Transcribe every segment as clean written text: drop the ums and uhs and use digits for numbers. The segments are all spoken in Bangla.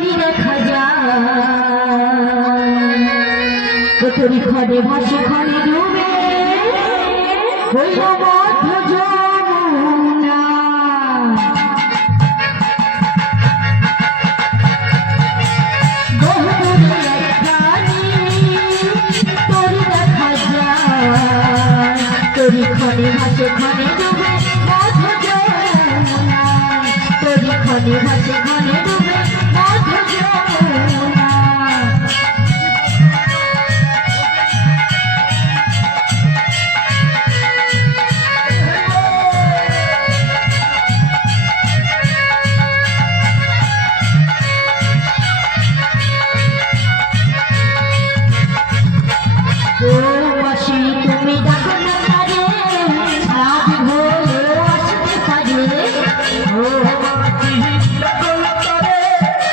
তোরি দেখা যায় তোরি খড়ে ভাসে খড়ে ডুবে হইল মধ্য যমুনা তোরি খড়ে ভাসে খড়ে ডুবে মধ্য যমুনা তোরি খড়ে ভাসে খড়ে ডুবে মধ্য যমুনা ও আসি তুমি ডাকো না তারে রাত হলে আসতে পারে ও আসি ডাকো না তারে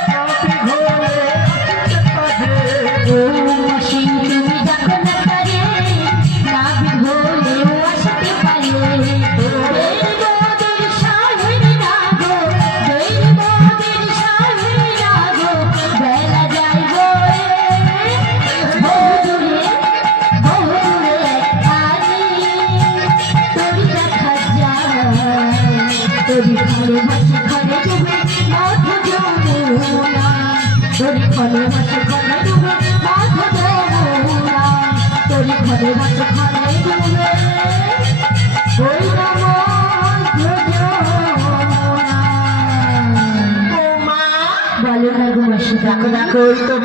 রাত হলে আসতে পারে ও আসি তুমি ডাকো না তারে রাত হলে আসতে পারে দেবদের সাহের রাগো দেবদের সাহের রাগো বেলা যায় গো তোরি খড়ে ভাসে খড়ে ডুবে মধ্য যমুনা তোরি খড়ে ভাসে খড়ে ডুবে মধ্য যমুনা তোরি খড়ে ভাসে খড়ে ডুবে হইল মধ্য যমুনা ও মা বলো না গো মাসি ডাকো ডাকো ওই তো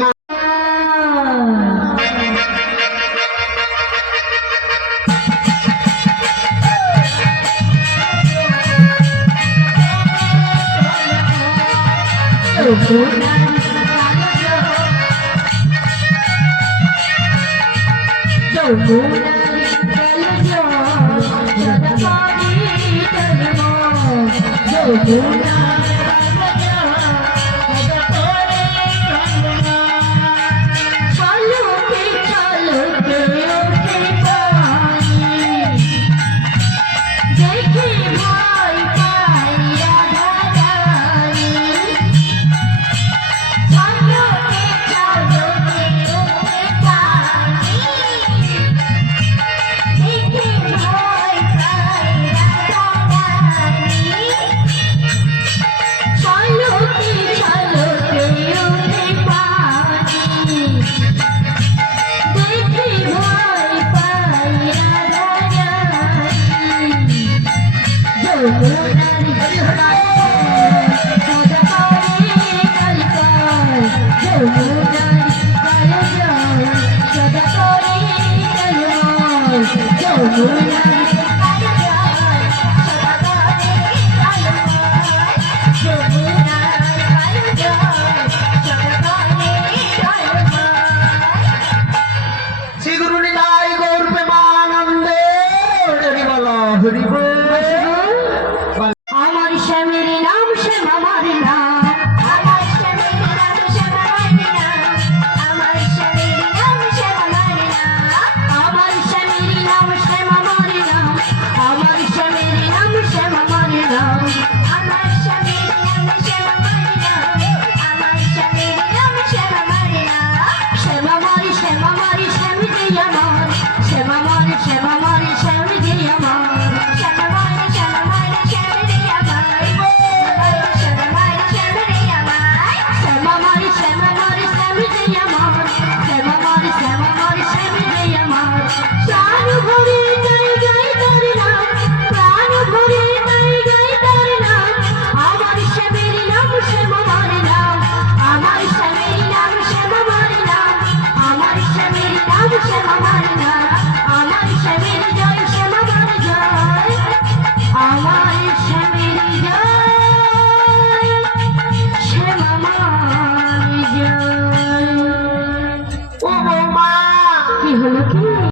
Oh,